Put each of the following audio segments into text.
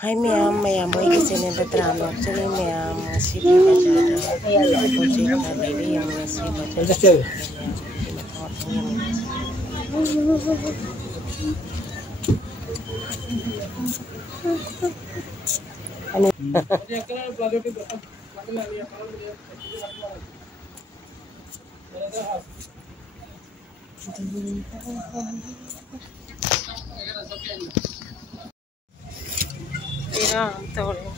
Hai ma'am, ma'am, boy kasi nagtatrano. Actually, ma'am, sipi ba dyan? Project na lili yung mga sipa dyan. Ano? Yeah, totally.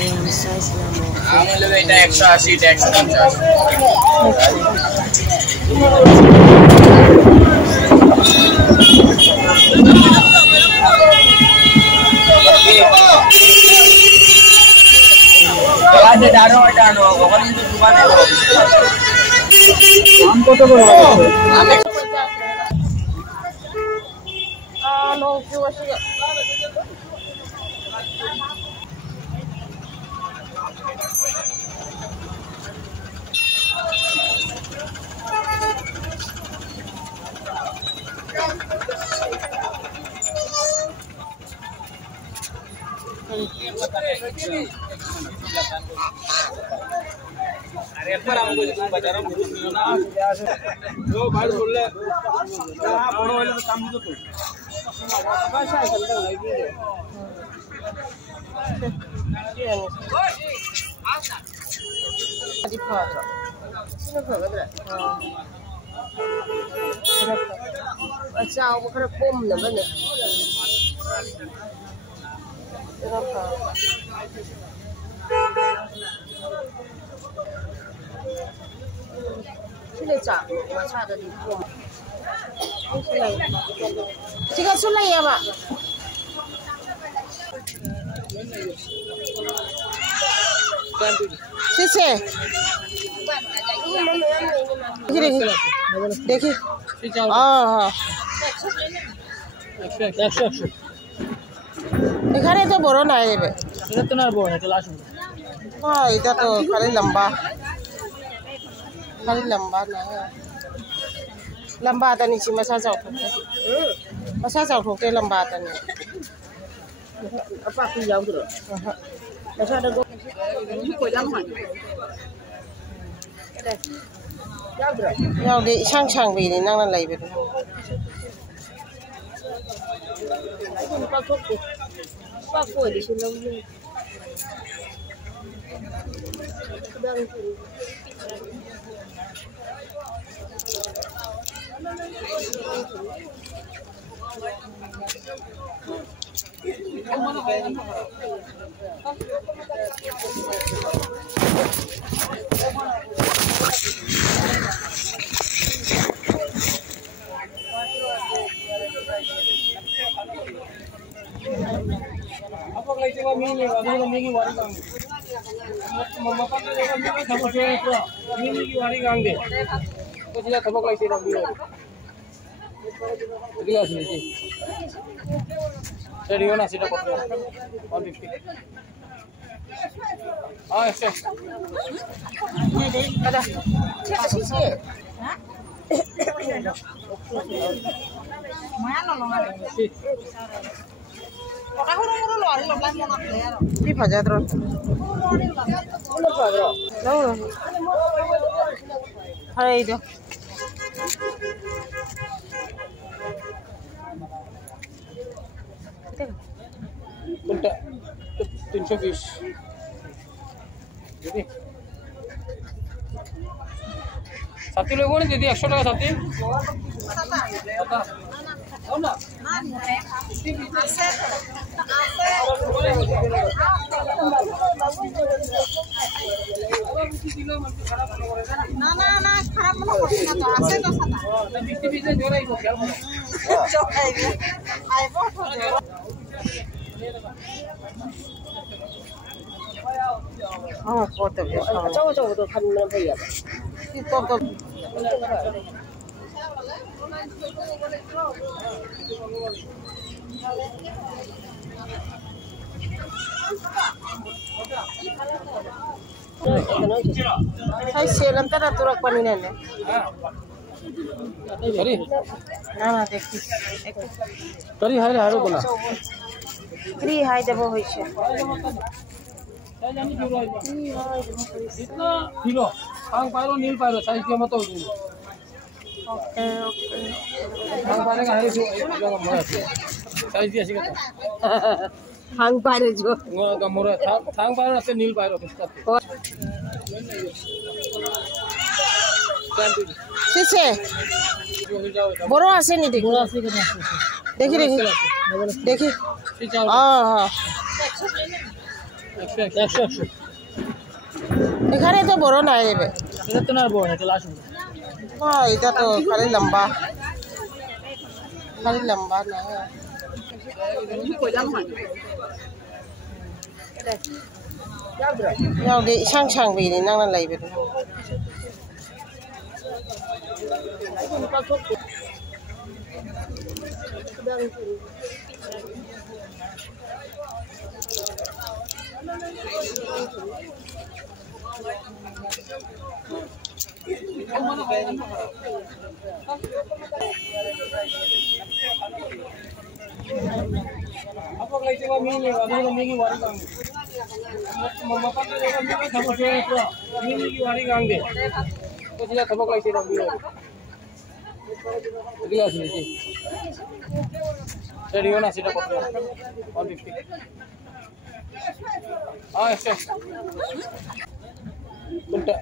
Ayan, size na mo. Ang elevator extra seat extra charge. Ada dano. Orang itu cuma dano. हमको तो बोला no, क्यों ऐसे? अरे पर हमको जो बता रहा हूँ ना जो भाई बोल ले यहाँ बड़ों वाले तो काम तो भाषा चलता है कि अच्छा वो खरा पोम न बने这个长我差的离谱吗？这个出来呀吧？谢谢。देखिए हाँ এখানে তো বড় নাই রে এটা তো না বড় এটা লাস্ট हाँ এটা তো খালি লম্বা না लंबा आता नीचे मसा जावठोके लंबा आता नहीं apa aku jauh terus masa ada gua ini kok yang mana要的上比你那来呗Pak kok di sini apa lagi coba mini wari gang mama pakai lagi mini kamu siapa mini wari gang deh kau tidak tahu lagi coba mini gila sini sih serius nasi dah kotor 150 ah yes ada sisi mana lo Di baca terus. Hari itu. Bentar, 320. Jadi, satu lego ni jadi 100 টাকা satu. Oh na. না খারাপ মনে করছি না তো আছে তো সাদা না বৃষ্টি ভিজে জোরাই গো খেয়াল করো জোরাই আইবো তো ꯑꯆꯧꯕꯗꯣ ꯈꯟꯕꯅ ꯐꯩꯌꯦꯕ. Saya sialan tara turak paninan ya. Sorry. Nah, dekhi. Sorry, hai haro bola. Kri hai debo hoise. इतना किलो आंग पायरो नील पायरो साइज के मत हो Okay. आंग पायरे का है जो जगह मोरा साइज दिया सिका Hang pare jo. का मोरा थांग पायरो से नील पायरो किसका Sise. Boro ase ni dekhi. मोरा से कितना Dekhi dekhi. Dekhi. Ah. একশো এখানে তো বড় নাই রে এটা তো না বড় এটা লাস্ট এটা তো খালি লম্বা না yaudi sang bi ni nang na lai be Apa lagi coba mini, mini wari kang. Mama papa jaga mini thabo se ekra. Mini ki wari kang de. To sila thabo lagi coba mini. Agila sini ji. Ready hona sila papa. 150. Ah, extra. Kunta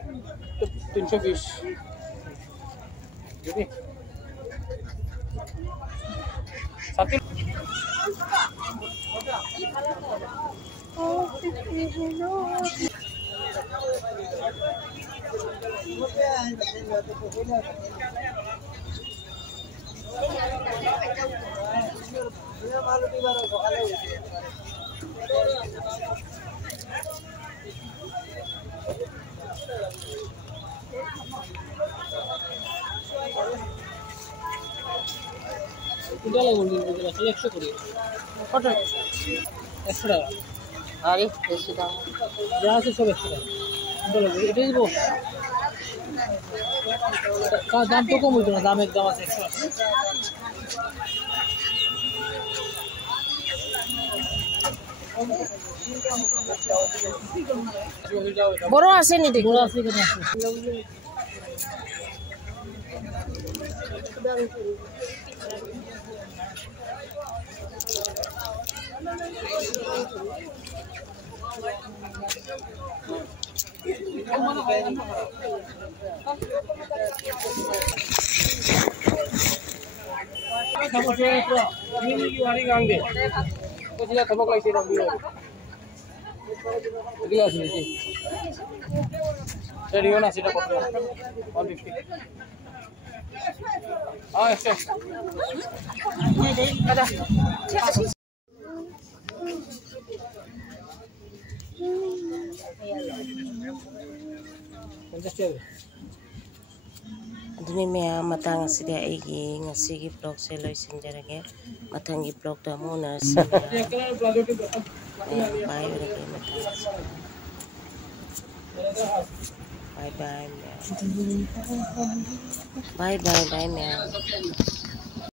320. Jadi. Satu. Udah lah mungkin kita seleksi kali. কত Extra. আরে বেশি দাম যা আছে সব extra. Udah lah, এটা দিব. দাম তো কম হইতো না, দাম একদম আছে extra. বড় আছে নি দেখি বড় আছে কেন আছে? Thabo se ekra. Mini ki wari kang de. To sila thabo lagi sila mini. Agila sini ji. Ready hona sila papa. 150. Ah, extra. ada Aduni maya matang sida aigi ngasigi vlog se loisinjarage mathangi vlog da muna bye bye bye bye